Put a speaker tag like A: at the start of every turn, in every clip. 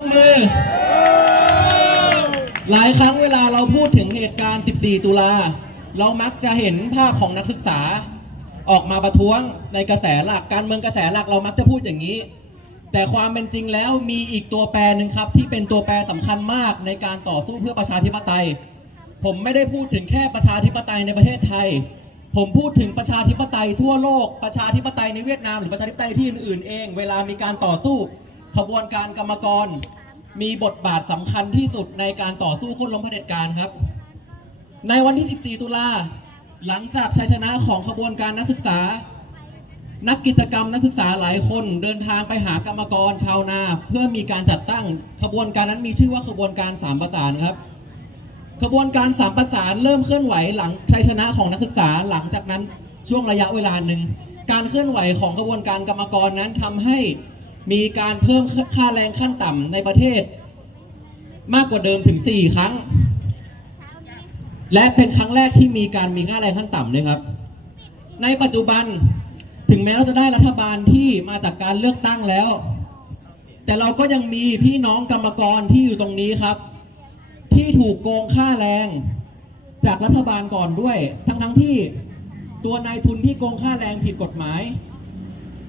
A: มือ หลายครั้งเวลาเราพูดถึงเหตุการณ์ 14 ตุลา เรามักจะเห็นภาพของนักศึกษา ออกมาประท้วงในกระแสหลักการเมืองกระแสหลักเรามักจะพูดอย่างนี้ แต่ความเป็นจริงแล้วมีอีกตัวแปรหนึ่งครับที่เป็นตัวแปรสำคัญมากในการต่อสู้เพื่อประชาธิปไตย ผมไม่ได้พูดถึงแค่ประชาธิปไตยในประเทศไทย ผมพูดถึงประชาธิปไตยทั่วโลก ประชาธิปไตยในเวียดนามหรือประชาธิปไตยที่อื่นๆเอง เวลามีการต่อสู้ ขบวนการกรรมกรมีบทบาทสำคัญที่สุดในการต่อสู้คนล้มเผด็จการครับ ในวันที่ 14 ตุลาหลังจากชัยชนะของขบวนการนักศึกษา นักกิจกรรมนักศึกษาหลายคนเดินทางไปหากรรมกรชาวนา เพื่อมีการจัดตั้งขบวนการนั้นมีชื่อว่าขบวนการสามประสานครับขบวนการสามประสานเริ่มเคลื่อนไหวหลังชัยชนะของนักศึกษาหลังจากนั้นช่วงระยะเวลาหนึ่งการเคลื่อนไหวของขบวนการกรรมกรนั้นทำให้ มีการเพิ่มค่าแรงขั้นต่ำในประเทศ มากกว่าเดิมถึง 4 ครั้ง และเป็นครั้งแรกที่มีการมีค่าแรงขั้นต่ำด้วยครับ ในปัจจุบันถึงแม้เราจะได้รัฐบาลที่มาจากการเลือกตั้งแล้ว แต่เราก็ยังมีพี่น้องกรรมกรที่อยู่ตรงนี้ครับ ที่ถูกโกงค่าแรง จากรัฐบาลก่อนด้วย ทั้งทั้งที่ตัวนายทุนที่โกงค่าแรงผิดกฎหมาย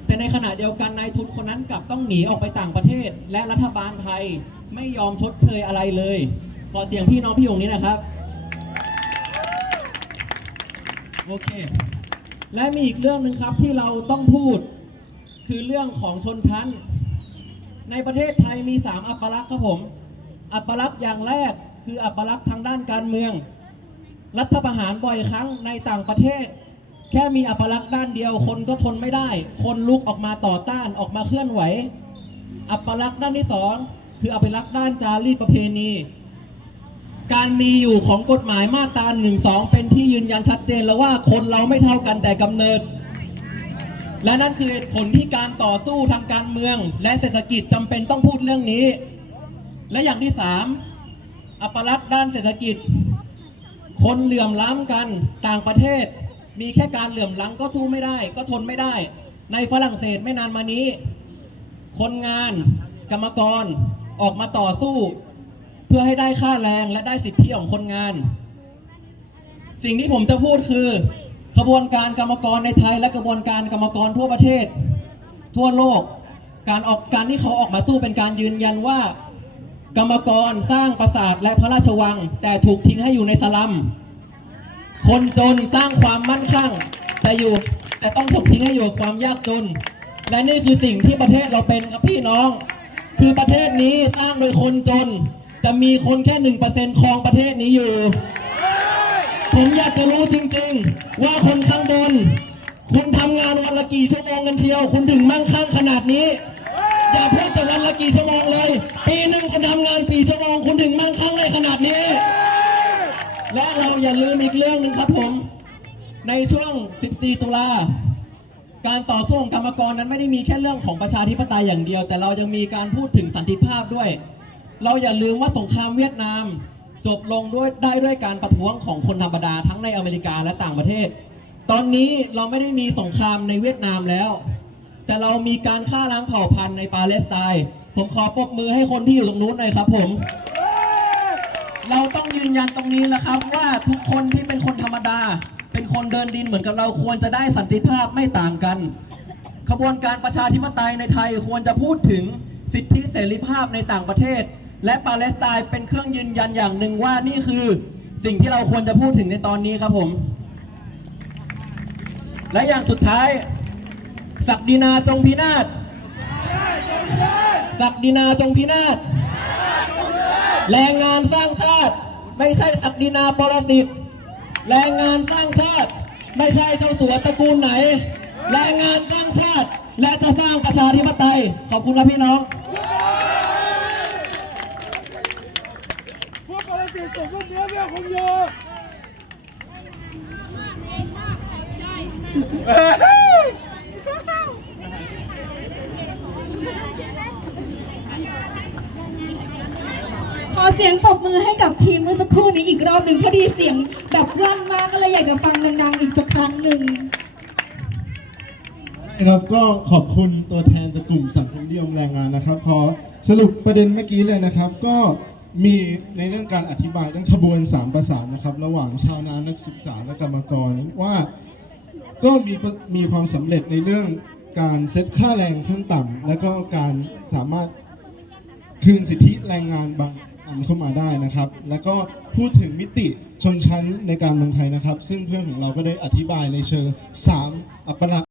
A: แต่ในขณะเดียวกันนายทุนคนนั้นกลับต้องหนีออกไปต่างประเทศ และรัฐบาลไทยไม่ยอมชดเชยอะไรเลย ขอเสียงพี่น้องพี่องนี้นะครับ โอเค และมีอีกเรื่องหนึ่งครับที่เราต้องพูดคือเรื่องของชนชั้น ในประเทศไทยมี 3 อัปลักษณ์ครับผม อัปลักษณ์อย่างแรกคืออัปลักษณ์ทางด้านการเมือง รัฐประหารบ่อยครั้งในต่างประเทศ แค่มีอัปลักษณ์ด้านเดียว คนก็ทนไม่ได้ คนลุกออกมาต่อต้านออกมาเคลื่อนไหว อัปลักษณ์ด้านที่สองคืออัปลักษณ์ด้านจารีตประเพณี การมีอยู่ของกฎหมายมาตรา1นึเป็นที่ยืนยันชัดเจนแล้วว่าคนเราไม่เท่ากันแต่กำเนิด และนั่นคือผลที่การต่อสู้ทางการเมือง และเศรษฐกิจจำเป็นต้องพูดเรื่องนี้ และอย่างที่สามอัปลักษณ์ด้านเศรษฐกิจ คนเหลื่อมล้ำกันต่างประเทศ มีแค่การเหลื่อมล้ำก็สู้ไม่ได้ ก็ทนไม่ได้ ในฝรั่งเศสไม่นานมานี้ คนงานกรรมกรออกมาต่อสู้ เพื่อให้ได้ค่าแรงและได้สิทธิของคนงาน สิ่งที่ผมจะพูดคือขบวนการกรรมกรในไทย และกระบวนการกรรมกรทั่วประเทศ ทั่วโลกการออกการที่เขาออกมาสู้เป็นการยืนยันว่า กรรมกรสร้างปราสาทและพระราชวัง แต่ถูกทิ้งให้อยู่ในสลัม คนจนสร้างความมั่นคงแต่อยู่แต่ต้องถูกทิ้งให้อยู่กับความยากจน และนี่คือสิ่งที่ประเทศเราเป็นครับพี่น้อง คือประเทศนี้สร้างโดยคนจน แต่มีคนแค่หนึ่งเปอร์เซ็นต์ครองประเทศนี้อยู่ ผมอยากจะรู้จริงๆ ว่าคนข้างบน คุณทำงานวันละกี่ชั่วโมงกันเชียว คุณถึงมั่งคั่งขนาดนี้ อย่าพูดแต่วันละกี่ชั่วโมงเลย ปีหนึ่งคุณทำงานปีชั่วโมง คุณถึงมั่งคั่งเลยขนาดนี้ และเราอย่าลืมอีกเรื่องหนึ่งครับผม ในช่วง 14 ตุลา การต่อสู้ของกรรมกรนั้นไม่ได้มีแค่เรื่องของประชาธิปไตยอย่างเดียว แต่เรายังมีการพูดถึงสันติภาพด้วย เราอย่าลืมว่าสงครามเวียดนาม จบลงด้วยได้ด้วยการประท้วงของคนธรรมดาทั้งในอเมริกาและต่างประเทศ ตอนนี้เราไม่ได้มีสงครามในเวียดนามแล้ว แต่เรามีการฆ่าล้างเผ่าพันธุ์ในปาเลสไตน์ ผมขอปรบมือให้คนที่อยู่ตรงนู้นหน่อยครับผม เราต้องยืนยันตรงนี้แล้วครับว่าทุกคนที่เป็นคนธรรมดา เป็นคนเดินดินเหมือนกับเราควรจะได้สันติภาพไม่ต่างกัน ขบวนการประชาธิปไตยในไทยควรจะพูดถึงสิทธิเสรีภาพในต่างประเทศ และปาเลสไตน์เป็นเครื่องยืนยันอย่างหนึ่งว่านี่คือสิ่งที่เราควรจะพูดถึงในตอนนี้ครับผม และอย่างสุดท้าย ศักดินาจงพินาศศักดินาจงพินาศ แรงงานสร้างชาติ ไม่ใช่ศักดินาปรสิตแรงงานสร้างชาติ ไม่ใช่เจ้าสัวตระกูลไหน แรงงานสร้างชาติ และจะสร้างประชาธิปไตย ขอบคุณนะพี่น้อง
B: พวกปรสิตส่งลูกเนื้อเบี้ยคงอยู่เฮ้ย
C: ข อเสียงปรบมือให้กับทีมเมื่อสักครู่นี้อีกรอบหนึ่งพอดีเสียงดับลั่นมากก็เลยอยากจะฟังดังๆอีกสักครั้งหนึ่ง
D: นะครับก็ขอบคุณตัวแทนจากกลุ่มสังคมนิยมแรงงานนะครับขอสรุปประเด็นเมื่อกี้เลยนะครับ ก็มีในเรื่องการอธิบายเรื่องขบวนสามประสานนะครับ ระหว่างชาวนานักศึกษาและกรรมกรว่าก็มีมีความสำเร็จในเรื่องการเซตค่าแรงขั้นต่ำและก็การสามารถคืนสิทธิแรงงานบาง เข้ามาได้นะครับ แล้วก็พูดถึงมิติชนชั้นในการเมืองไทยนะครับ ซึ่งเพื่อนของเราก็ได้อธิบายในเชิง 3 อัปลักษณ์